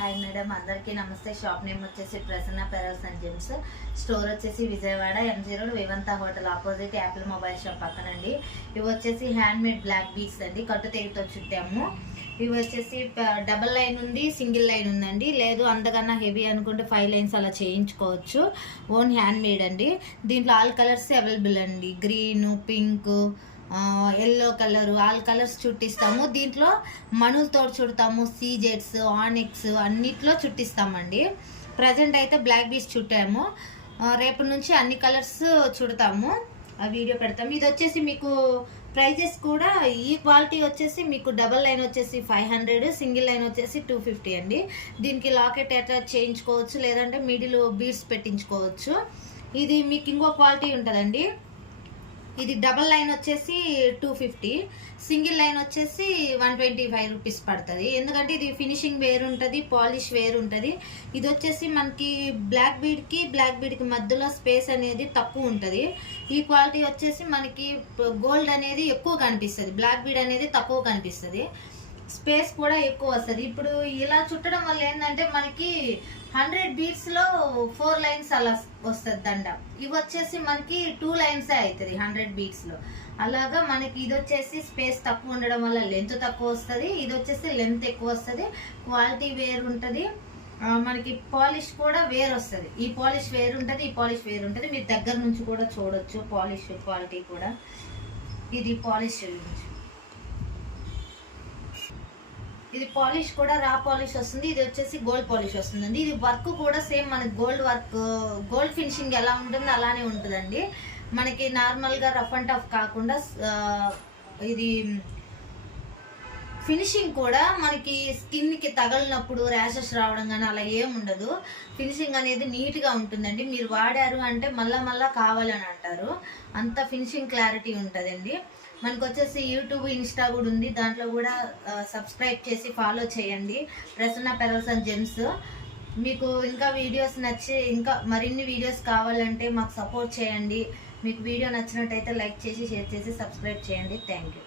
Hi madam, అందరికీ నమస్తే. Shop name వచ్చేసి Prasanna pearls and gems. Store వచ్చేసి Vijayawada M0 road Vivanta hotel opposite Apple mobile shop పక్కనండి. ఇవి వచ్చేసి హ్యాండ్ మేడ్ బ్లాక్ బీడ్స్ అండి, కట్టు తెగితో చుట్టాము. ఇవి వచ్చేసి డబల్ లైన్ ఉంది, సింగిల్ లైన్ ఉందండి. లేదు అంతకన్నా హెవీ అనుకుంటే 5 లైన్స్ అలా చేయించుకోవచ్చు. ఓన్ హ్యాండ్ మేడ్ అండి. దీంట్లో ఆల్ కలర్స్ అవైలబుల్ అండి. Green, pink, yellow colour, all colours చుట్టిస్తాము. దీంట్లో మణులతో చుడతాము, సీజెట్స్, ఆనిక్స్ అన్నిట్లో చుట్టిస్తామండి. ప్రజెంట్ అయితే బ్లాక్ బీడ్స్ చుట్టాము. రేపు నుంచి అన్ని కలర్స్ చుడతాము, ఆ వీడియో పెడతాము. ఇది వచ్చేసి మీకు ప్రైజెస్ కూడా ఈ క్వాలిటీ వచ్చేసి మీకు డబల్ లైన్ వచ్చేసి 500, సింగిల్ లైన్ వచ్చేసి 250 అండి. దీనికి లాకెట్ అటాచ్ చేయించుకోవచ్చు, లేదంటే మిడిల్ బీడ్స్ పెట్టించుకోవచ్చు. ఇది మీకు ఇంకో క్వాలిటీ ఉంటుందండి. ఇది డబల్ లైన్ వచ్చేసి 250, సింగిల్ లైన్ వచ్చేసి 125 రూపీస్ పడుతుంది. ఎందుకంటే ఇది ఫినిషింగ్ వేరు ఉంటుంది, పాలిష్ వేరు ఉంటుంది. ఇది వచ్చేసి మనకి బ్లాక్ బీడ్కి మధ్యలో స్పేస్ అనేది తక్కువ ఉంటుంది. ఈ క్వాలిటీ వచ్చేసి మనకి గోల్డ్ అనేది ఎక్కువ కనిపిస్తుంది, బ్లాక్ బీడ్ అనేది తక్కువ కనిపిస్తుంది, స్పేస్ కూడా ఎక్కువ వస్తుంది. ఇప్పుడు ఇలా చుట్టడం వల్ల ఏంటంటే మనకి 100 బీడ్స్లో 4 లైన్స్ అలా వస్తుంది దండ. ఇవి వచ్చేసి మనకి 2 లైన్సే అవుతుంది 100 బీడ్స్లో. అలాగా మనకి ఇది వచ్చేసి స్పేస్ తక్కువ ఉండడం వల్ల లెంత్ తక్కువ వస్తుంది, ఇది వచ్చేసి లెంత్ ఎక్కువ వస్తుంది. క్వాలిటీ వేరు ఉంటుంది, మనకి పాలిష్ కూడా వేరు వస్తుంది. ఈ పాలిష్ వేరు ఉంటుంది, ఈ పాలిష్ వేరు ఉంటుంది. మీరు దగ్గర నుంచి కూడా చూడొచ్చు పాలిష్ క్వాలిటీ కూడా. ఇది పాలిష్, ఇది పాలిష్ కూడా రా పాలిష్ వస్తుంది. ఇది వచ్చేసి గోల్డ్ పాలిష్ వస్తుందండి. ఇది వర్క్ కూడా సేమ్ మనకి గోల్డ్ వర్క్, గోల్డ్ ఫినిషింగ్ ఎలా ఉంటుందో అలానే ఉంటుందండి. మనకి నార్మల్గా రఫ్ అండ్ టఫ్ కాకుండా ఇది ఫినిషింగ్ కూడా మనకి స్కిన్కి తగలినప్పుడు ర్యాషెస్ రావడం కానీ అలా ఏం ఉండదు. ఫినిషింగ్ అనేది నీట్గా ఉంటుందండి. మీరు వాడారు అంటే మళ్ళా కావాలని అంటారు, అంత ఫినిషింగ్ క్లారిటీ ఉంటుందండి. మనకు వచ్చేసి యూట్యూబ్, ఇన్స్టా కూడా ఉంది, దాంట్లో కూడా సబ్స్క్రైబ్ చేసి ఫాలో చేయండి, ప్రసన్న పెరల్స్ అండ్ జెమ్స్. మీకు ఇంకా వీడియోస్ నచ్చి ఇంకా మరిన్ని వీడియోస్ కావాలంటే మాకు సపోర్ట్ చేయండి. మీకు వీడియో నచ్చినట్టయితే లైక్ చేసి, షేర్ చేసి, సబ్స్క్రైబ్ చేయండి. Thank you.